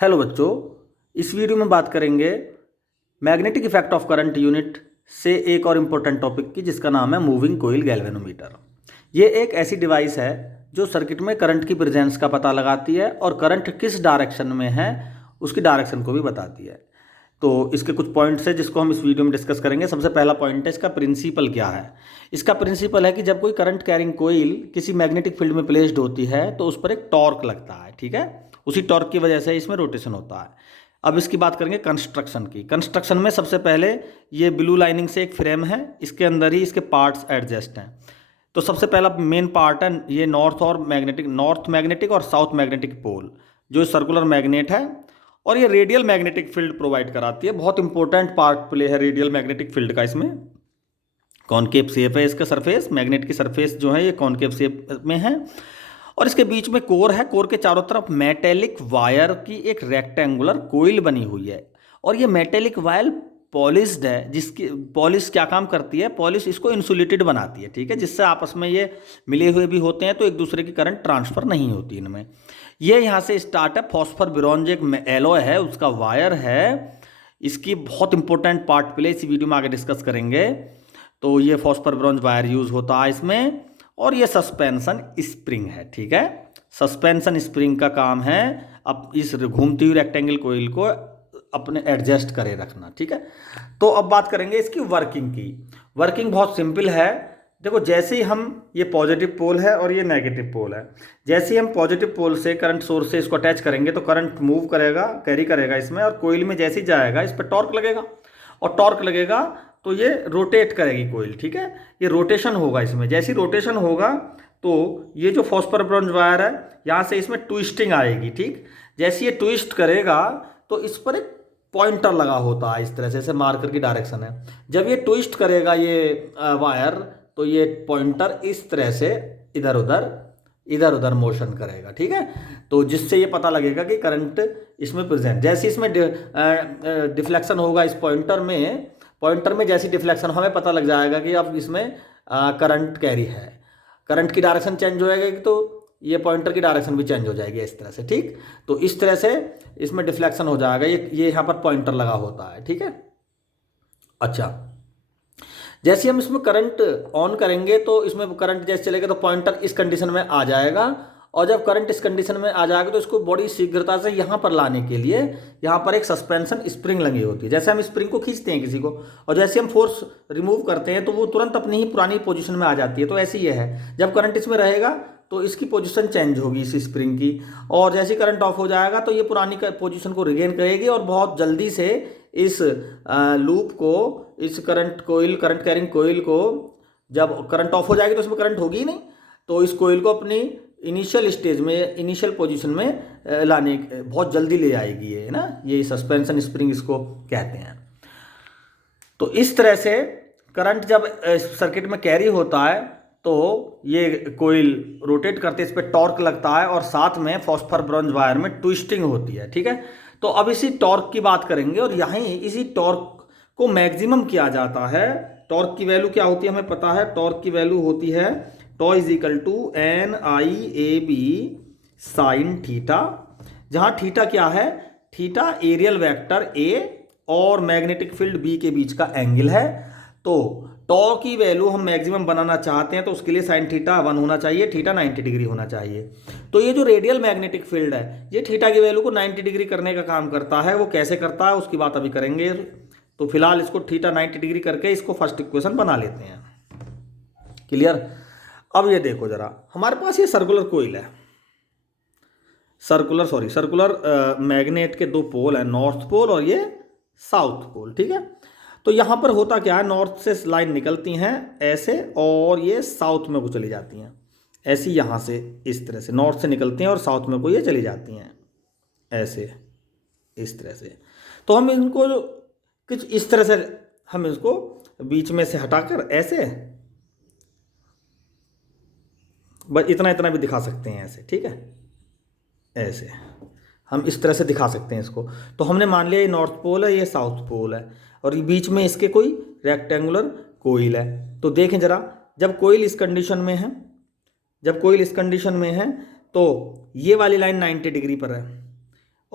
Hello बच्चों, इस video में बात करेंगे magnetic effect of current unit से एक और इम्पोर्टेंट टॉपिक की, जिसका नाम है मूविंग कोइल गैल्वेनोमीटर। ये एक ऐसी डिवाइस है जो सर्किट में करंट की प्रेजेंस का पता लगाती है और करंट किस डायरेक्शन में है उसकी डायरेक्शन को भी बताती है। तो इसके कुछ पॉइंट्स है जिसको हम इस वीडियो में डिस्कस करेंगे। सबसे पहला पॉइंट है इसका प्रिंसिपल क्या है। इसका प्रिंसिपल है कि जब कोई करंट कैरिंग कोइल किसी मैग्नेटिक फील्ड में प्लेस्ड होती है तो उस पर एक टॉर्क लगता है, ठीक है। उसी टॉर्क की वजह से इसमें रोटेशन होता है। अब इसकी बात करेंगे कंस्ट्रक्शन की। कंस्ट्रक्शन में सबसे पहले ये ब्लू लाइनिंग से एक फ्रेम है, इसके अंदर ही इसके पार्ट्स एडजस्ट हैं। तो सबसे पहला मेन पार्ट है ये नॉर्थ मैग्नेटिक और साउथ मैग्नेटिक पोल, जो सर्कुलर मैग्नेट है और ये रेडियल मैग्नेटिक फील्ड प्रोवाइड कराती है। बहुत इंपॉर्टेंट पार्ट प्ले है रेडियल मैग्नेटिक फील्ड का। इसमें कॉनकेव शेप है इसका सरफेस, मैग्नेट की सरफेस जो है ये कॉनकेव शेप में है और इसके बीच में कोर है। कोर के चारों तरफ मेटेलिक वायर की एक रेक्टेंगुलर कोइल बनी हुई है और ये मेटेलिक वायर पॉलिश्ड है। जिसकी पॉलिश क्या काम करती है, पॉलिश इसको इंसुलेटेड बनाती है, ठीक है, जिससे आपस में ये मिले हुए भी होते हैं तो एक दूसरे की करंट ट्रांसफर नहीं होती इनमें। ये यहाँ से स्टार्ट है। फॉस्फर ब्रोंज एक एलॉय है, उसका वायर है। इसकी बहुत इंपॉर्टेंट पार्ट प्ले इसी वीडियो में आगे डिस्कस करेंगे। तो ये फॉस्फर ब्रोंज वायर यूज होता है इसमें और ये सस्पेंशन स्प्रिंग है, ठीक है। सस्पेंशन स्प्रिंग का काम है अब इस घूमती हुई रेक्टेंगल कोइल को अपने एडजस्ट करे रखना, ठीक है। तो अब बात करेंगे इसकी वर्किंग की। वर्किंग बहुत सिंपल है। देखो, जैसे ही हम ये पॉजिटिव पोल है और ये नेगेटिव पोल है, जैसे ही हम पॉजिटिव पोल से करंट सोर्स से इसको अटैच करेंगे तो करंट मूव करेगा, कैरी करेगा इसमें, और कोइल में जैसे ही जाएगा इस पर टॉर्क लगेगा और टॉर्क लगेगा तो ये रोटेट करेगी कोइल, ठीक है। ये रोटेशन होगा इसमें। जैसी रोटेशन होगा तो ये जो फॉस्फर ब्रोंज वायर है यहाँ से इसमें ट्विस्टिंग आएगी, ठीक। जैसे ये ट्विस्ट करेगा तो इस पर एक पॉइंटर लगा होता है इस तरह से, जैसे मार्कर की डायरेक्शन है। जब ये ट्विस्ट करेगा ये वायर तो ये पॉइंटर इस तरह से इधर उधर मोशन करेगा, ठीक है। तो जिससे ये पता लगेगा कि करंट इसमें प्रेजेंट। जैसे इसमें डिफ्लेक्शन होगा इस पॉइंटर में जैसी डिफ्लेक्शन हमें पता लग जाएगा कि अब इसमें करंट कैरी है। करंट की डायरेक्शन चेंज हो जाएगी तो ये पॉइंटर की डायरेक्शन भी चेंज हो जाएगी इस तरह से, ठीक। तो इस तरह से इसमें डिफ्लेक्शन हो जाएगा। ये यहाँ पर पॉइंटर लगा होता है, ठीक है। अच्छा, जैसे हम इसमें करंट ऑन करेंगे तो इसमें करंट जैसे चलेगा तो पॉइंटर इस कंडीशन में आ जाएगा और जब करंट इस कंडीशन में आ जाएगा तो इसको बड़ी शीघ्रता से यहाँ पर लाने के लिए यहाँ पर एक सस्पेंशन स्प्रिंग लगी होती है। जैसे हम स्प्रिंग को खींचते हैं किसी को और जैसे हम फोर्स रिमूव करते हैं तो वो तुरंत अपनी ही पुरानी पोजीशन में आ जाती है। तो ऐसे ये है, जब करंट इसमें रहेगा तो इसकी पोजीशन चेंज होगी इस स्प्रिंग की, और जैसे करंट ऑफ हो जाएगा तो ये पुरानी पोजीशन को रिगेन करेगी और बहुत जल्दी से इस लूप को, इस करंट कैरिंग कोइल को, जब करंट ऑफ हो जाएगी तो इसमें करंट होगी ही नहीं, तो इस कोइल को अपनी इनिशियल स्टेज में, इनिशियल पोजीशन में लाने बहुत जल्दी ले आएगी ये, है ना। ये सस्पेंशन स्प्रिंग इसको कहते हैं। तो इस तरह से करंट जब सर्किट में कैरी होता है तो ये कोइल रोटेट करते इस पर टॉर्क लगता है और साथ में फॉस्फर ब्रोंज वायर में ट्विस्टिंग होती है, ठीक है। तो अब इसी टॉर्क की बात करेंगे और यहाँ इसी टॉर्क को मैक्सिमम किया जाता है। टॉर्क की वैल्यू क्या होती है हमें पता है। टॉर्क की वैल्यू होती है tau is equal to NIAB sine theta, जहाँ थीटा क्या है, थीटा एरियल वेक्टर A और मैग्नेटिक फील्ड B के बीच का एंगल है। तो टॉ की वैल्यू हम मैक्सिमम बनाना चाहते हैं तो उसके लिए साइन थीटा 1 होना चाहिए, थीटा 90 डिग्री होना चाहिए। तो ये जो रेडियल मैग्नेटिक फील्ड है ये थीटा की वैल्यू को 90 डिग्री करने का काम करता है। वो कैसे करता है उसकी बात अभी करेंगे। तो फिलहाल इसको थीटा 90 डिग्री करके इसको फर्स्ट इक्वेशन बना लेते हैं। क्लियर। अब ये देखो जरा, हमारे पास ये सर्कुलर कोइल है, सर्कुलर मैग्नेट के दो पोल है, नॉर्थ पोल और ये साउथ पोल, ठीक है। तो यहाँ पर होता क्या है, नॉर्थ से लाइन निकलती हैं ऐसे और ये साउथ में को चली जाती हैं ऐसी, यहाँ से इस तरह से नॉर्थ से निकलती हैं और साउथ में को ये चली जाती हैं ऐसे, इस तरह से। तो हम इनको कुछ इस तरह से, हम इसको बीच में से हटाकर ऐसे, बस इतना इतना भी दिखा सकते हैं ऐसे, ठीक है। ऐसे हम इस तरह से दिखा सकते हैं इसको। तो हमने मान लिया ये नॉर्थ पोल है, ये साउथ पोल है और ये बीच में इसके कोई रेक्टेंगुलर कोइल है। तो देखें जरा, जब कोइल इस कंडीशन में है, तो ये वाली लाइन 90 डिग्री पर है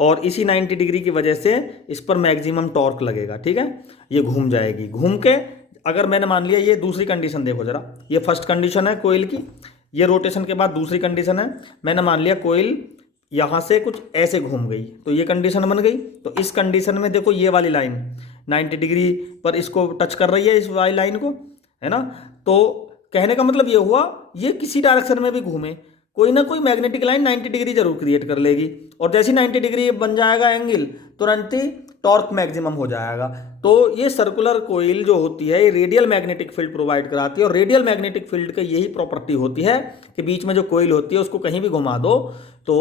और इसी 90 डिग्री की वजह से इस पर मैक्सिमम टॉर्क लगेगा, ठीक है। ये घूम जाएगी, घूम के अगर मैंने मान लिया, ये दूसरी कंडीशन देखो जरा, ये फर्स्ट कंडीशन है कोयल की, ये रोटेशन के बाद दूसरी कंडीशन है, मैंने मान लिया कोयल यहाँ से कुछ ऐसे घूम गई, तो ये कंडीशन बन गई। तो इस कंडीशन में देखो ये वाली लाइन 90 डिग्री पर इसको टच कर रही है, इस वाली लाइन को, है ना। तो कहने का मतलब ये हुआ, ये किसी डायरेक्शन में भी घूमे, कोई ना कोई मैग्नेटिक लाइन 90 डिग्री जरूर क्रिएट कर लेगी, और जैसे 90 डिग्री बन जाएगा एंगल, तुरंत ही टॉर्क मैक्सिमम हो जाएगा। तो ये सर्कुलर कोइल जो होती है, ये रेडियल मैग्नेटिक फील्ड प्रोवाइड कराती है, और रेडियल मैग्नेटिक फील्ड की यही प्रॉपर्टी होती है कि बीच में जो कोइल होती है उसको कहीं भी घुमा दो तो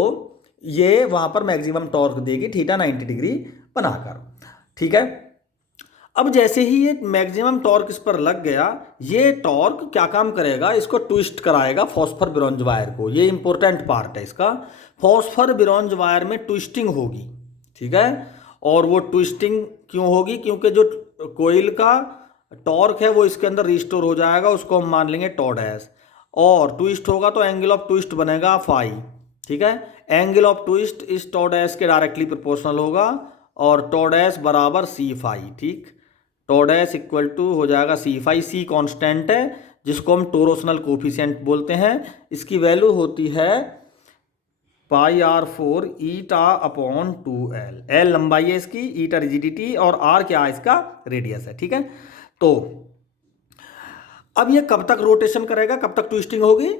ये वहां पर मैक्सिमम टॉर्क देगी थीटा 90 डिग्री बनाकर, ठीक है। अब जैसे ही ये मैक्सिमम टॉर्क इस पर लग गया, ये टॉर्क क्या काम करेगा, इसको ट्विस्ट कराएगा फॉस्फर ब्रॉन्ज वायर को। ये इंपॉर्टेंट पार्ट है इसका, फॉस्फर ब्रॉन्ज वायर में ट्विस्टिंग होगी, ठीक है। और वो ट्विस्टिंग क्यों होगी, क्योंकि जो कोइल का टॉर्क है वो इसके अंदर रिस्टोर हो जाएगा, उसको हम मान लेंगे टॉ डैश, और ट्विस्ट होगा तो एंगल ऑफ ट्विस्ट बनेगा फाई, ठीक है। एंगल ऑफ ट्विस्ट इस टॉ डैश के डायरेक्टली प्रोपोर्शनल होगा, और टॉ डैश बराबर सी फाई, ठीक। टॉ डैश इक्वल टू हो जाएगा सी फाई, सी कांस्टेंट है जिसको हम टोरोशनल कोफिशिएंट बोलते हैं। इसकी वैल्यू होती है pi R 4 eta upon 2L। L लंबाई है इसकी, ईटा रिजिडिटी, और आर क्या है इसका, रेडियस है, ठीक है। तो अब ये कब तक रोटेशन करेगा, कब तक ट्विस्टिंग होगी,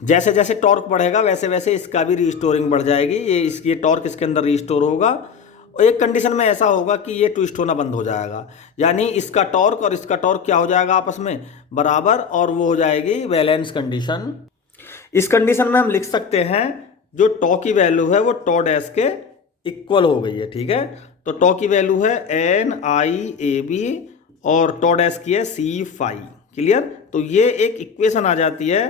जैसे जैसे टॉर्क बढ़ेगा वैसे वैसे इसका भी रिस्टोरिंग बढ़ जाएगी, ये टॉर्क इसके अंदर रिस्टोर होगा। और एक कंडीशन में ऐसा होगा कि ये ट्विस्ट होना बंद हो जाएगा, यानी इसका टॉर्क और इसका टॉर्क क्या हो जाएगा आपस में बराबर, और वो हो जाएगी बैलेंस कंडीशन। इस कंडीशन में हम लिख सकते हैं जो टॉ की वैल्यू है वो टॉ डैश के इक्वल हो गई है, ठीक है। तो टॉ की वैल्यू है NIAB और टॉ डैश की है सी फाई, क्लियर। तो ये एक इक्वेशन आ जाती है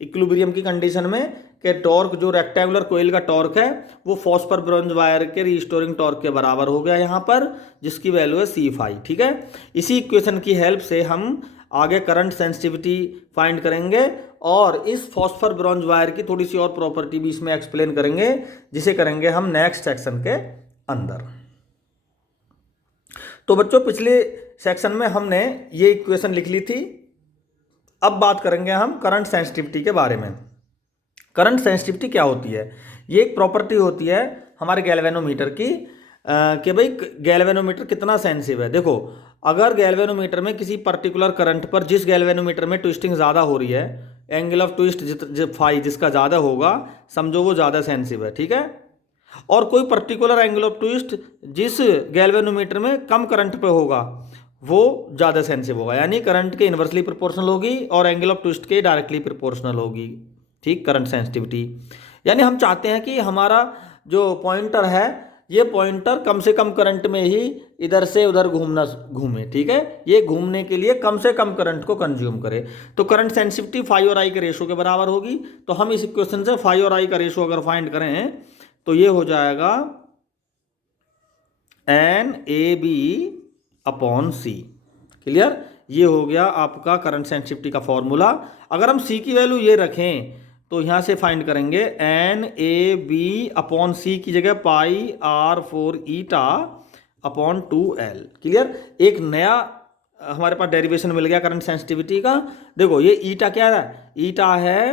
इक्विलिब्रियम की कंडीशन में कि टॉर्क जो रेक्टेंगुलर कोइल का टॉर्क है वो फॉस्फर ब्रॉन्ज वायर के रिस्टोरिंग टॉर्क के बराबर हो गया यहाँ पर, जिसकी वैल्यू है सी फाई, ठीक है। इसी इक्वेशन की हेल्प से हम आगे करंट सेंसिटिविटी फाइंड करेंगे, और इस फॉस्फर ब्रॉन्ज वायर की थोड़ी सी और प्रॉपर्टी भी इसमें एक्सप्लेन करेंगे, जिसे करेंगे हम नेक्स्ट सेक्शन के अंदर। तो बच्चों पिछले सेक्शन में हमने ये इक्वेशन लिख ली थी, अब बात करेंगे हम करंट सेंसिटिविटी के बारे में। करंट सेंसिटिविटी क्या होती है, ये एक प्रॉपर्टी होती है हमारे गैल्वेनोमीटर की, कि भाई गैल्वेनोमीटर कितना सेंसिटिव है। देखो अगर गैल्वेनोमीटर में किसी पर्टिकुलर करंट पर जिस गैल्वेनोमीटर में ट्विस्टिंग ज़्यादा हो रही है, एंगल ऑफ ट्विस्ट फाई जिसका ज़्यादा होगा, समझो वो ज़्यादा सेंसिटिव है, ठीक है। और कोई पर्टिकुलर एंगल ऑफ ट्विस्ट जिस गैल्वेनोमीटर में कम करंट पे होगा वो ज़्यादा सेंसिटिव होगा, यानी करंट के इन्वर्सली प्रोपोर्शनल होगी और एंगल ऑफ ट्विस्ट के डायरेक्टली प्रोपोर्शनल होगी, ठीक। करंट सेंसिटिविटी यानी हम चाहते हैं कि हमारा जो पॉइंटर है ये पॉइंटर कम से कम करंट में ही इधर से उधर घूमे, ठीक है। ये घूमने के लिए कम से कम करंट को कंज्यूम करे, तो करंट सेंसिटिविटी फाई और आई के रेशो के बराबर होगी। तो हम इस इक्वेशन से फाई और आई का रेशो अगर फाइंड करें तो ये हो जाएगा NAB अपॉन C, क्लियर। ये हो गया आपका करंट सेंसिटिविटी का फॉर्मूला। अगर हम C की वैल्यू ये रखें तो यहाँ से फाइंड करेंगे NAB अपॉन C की जगह पाई R4 ईटा अपॉन 2L, क्लियर। एक नया हमारे पास डेरिवेशन मिल गया करंट सेंसिटिविटी का। देखो ये ईटा क्या है, ईटा है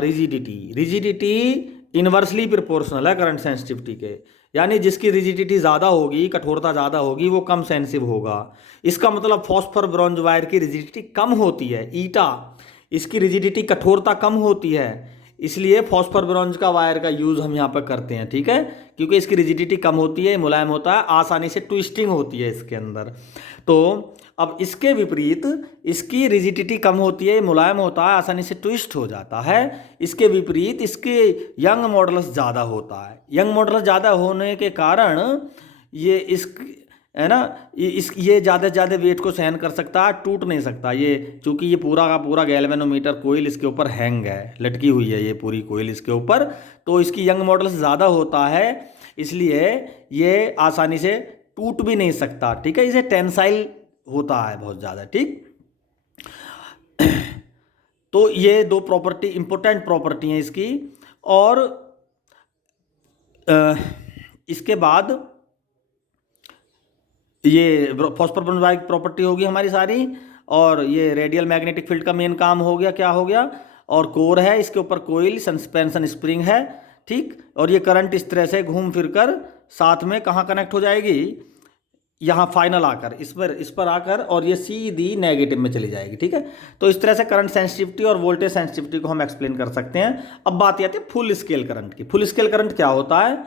रिजिडिटी, रिजिडिटी इन्वर्सली प्रोपोर्शनल है करंट सेंसिटिविटी के, यानी जिसकी रिजिडिटी ज़्यादा होगी, कठोरता ज़्यादा होगी, वो कम सेंसिटिव होगा। इसका मतलब फॉस्फर ब्रॉन्ज वायर की रिजिडिटी कम होती है, ईटा इसकी रिजिडिटी कठोरता कम होती है, इसलिए फॉस्फर ब्रॉन्ज का वायर का यूज़ हम यहाँ पर करते हैं, ठीक है। क्योंकि इसकी रिजिडिटी कम होती है, मुलायम होता है, आसानी से ट्विस्टिंग होती है इसके अंदर। तो अब इसके विपरीत इसकी रिजिडिटी कम होती है, मुलायम होता है, आसानी से ट्विस्ट हो जाता है। इसके विपरीत इसके यंग मॉडुलस ज़्यादा होता है। यंग मॉडुलस ज़्यादा होने के कारण ये है ना, ये ज़्यादा से ज़्यादा वेट को सहन कर सकता है, टूट नहीं सकता ये, चूँकि ये पूरा का पूरा गैल्वेनोमीटर कोइल इसके ऊपर हैंग है, लटकी हुई है ये पूरी कोइल इसके ऊपर। तो इसकी यंग मॉडुलस ज़्यादा होता है, इसलिए ये आसानी से टूट भी नहीं सकता, ठीक है। इसे टेंसाइल होता है बहुत ज़्यादा, ठीक। तो ये दो प्रॉपर्टी इंपॉर्टेंट प्रॉपर्टी हैं इसकी। और इसके बाद ये फॉस्फोर बोसॉन की प्रॉपर्टी होगी हमारी सारी, और ये रेडियल मैग्नेटिक फील्ड का मेन काम हो गया, क्या हो गया, और कोर है, इसके ऊपर कोइल सस्पेंशन स्प्रिंग है, ठीक। और ये करंट इस तरह से घूम फिर कर साथ में कहाँ कनेक्ट हो जाएगी, यहाँ फाइनल आकर इस पर आकर, और ये सीधी नेगेटिव में चली जाएगी, ठीक है। तो इस तरह से करंट सेंसिटिविटी और वोल्टेज सेंसिटिविटी को हम एक्सप्लेन कर सकते हैं। अब बात आती है फुल स्केल करंट की। फुल स्केल करंट क्या होता है,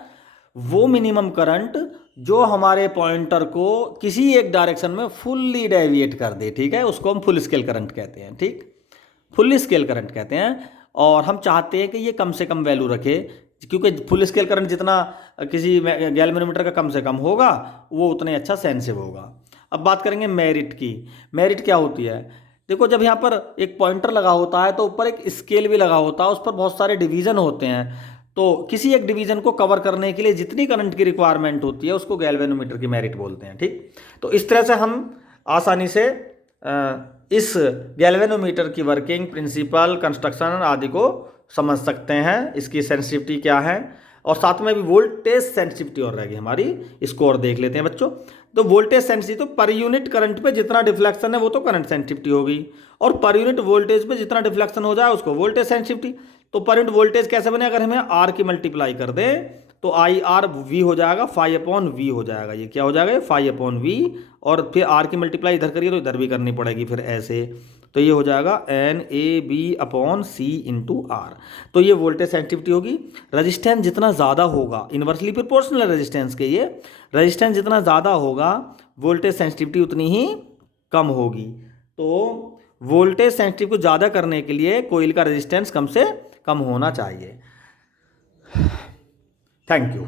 वो मिनिमम करंट जो हमारे पॉइंटर को किसी एक डायरेक्शन में फुल्ली डेविएट कर दे, ठीक है, उसको हम फुल स्केल करंट कहते हैं, ठीक, फुल स्केल करंट कहते हैं। और हम चाहते हैं कि ये कम से कम वैल्यू रखे, क्योंकि फुल स्केल करंट जितना किसी गैल्वेनोमीटर का कम से कम होगा वो उतने अच्छा सेंसिटिव होगा। अब बात करेंगे मेरिट की। मेरिट क्या होती है, देखो जब यहाँ पर एक पॉइंटर लगा होता है तो ऊपर एक स्केल भी लगा होता है, उस पर बहुत सारे डिवीज़न होते हैं, तो किसी एक डिवीज़न को कवर करने के लिए जितनी करंट की रिक्वायरमेंट होती है उसको गैल्वेनोमीटर की मेरिट बोलते हैं, ठीक। तो इस तरह से हम आसानी से इस गैल्वेनोमीटर की वर्किंग, प्रिंसिपल, कंस्ट्रक्शन आदि को समझ सकते हैं, इसकी सेंसिटिविटी क्या है, और साथ में भी वोल्टेज सेंसिटिविटी और रहेगी हमारी, इसको और देख लेते हैं बच्चों। तो वोल्टेज सेंसिटिविटी तो पर यूनिट करंट पे जितना डिफ्लेक्शन है वो तो करंट सेंसिटिविटी होगी, और पर यूनिट वोल्टेज पे जितना डिफ्लेक्शन हो जाए उसको वोल्टेज सेंसिटिविटी। तो पर यूनिट वोल्टेज कैसे बने, अगर हमें आर की मल्टीप्लाई कर दें तो आई आर वी हो जाएगा, फाई अपॉन वी हो जाएगा, ये क्या हो जाएगा, फाई अपॉन वी, और फिर आर की मल्टीप्लाई इधर करिए तो इधर भी करनी पड़ेगी फिर ऐसे, तो ये हो जाएगा N A B upon C into R. तो ये वोल्टेज सेंसिटिविटी होगी। रजिस्टेंस जितना ज़्यादा होगा, इन्वर्सली प्रोपोर्शनल रेजिस्टेंस के, ये रजिस्टेंस जितना ज़्यादा होगा वोल्टेज सेंसिटिविटी उतनी ही कम होगी। तो वोल्टेज सेंसिटिव को ज़्यादा करने के लिए कोइल का रेजिस्टेंस कम से कम होना चाहिए। Thank you.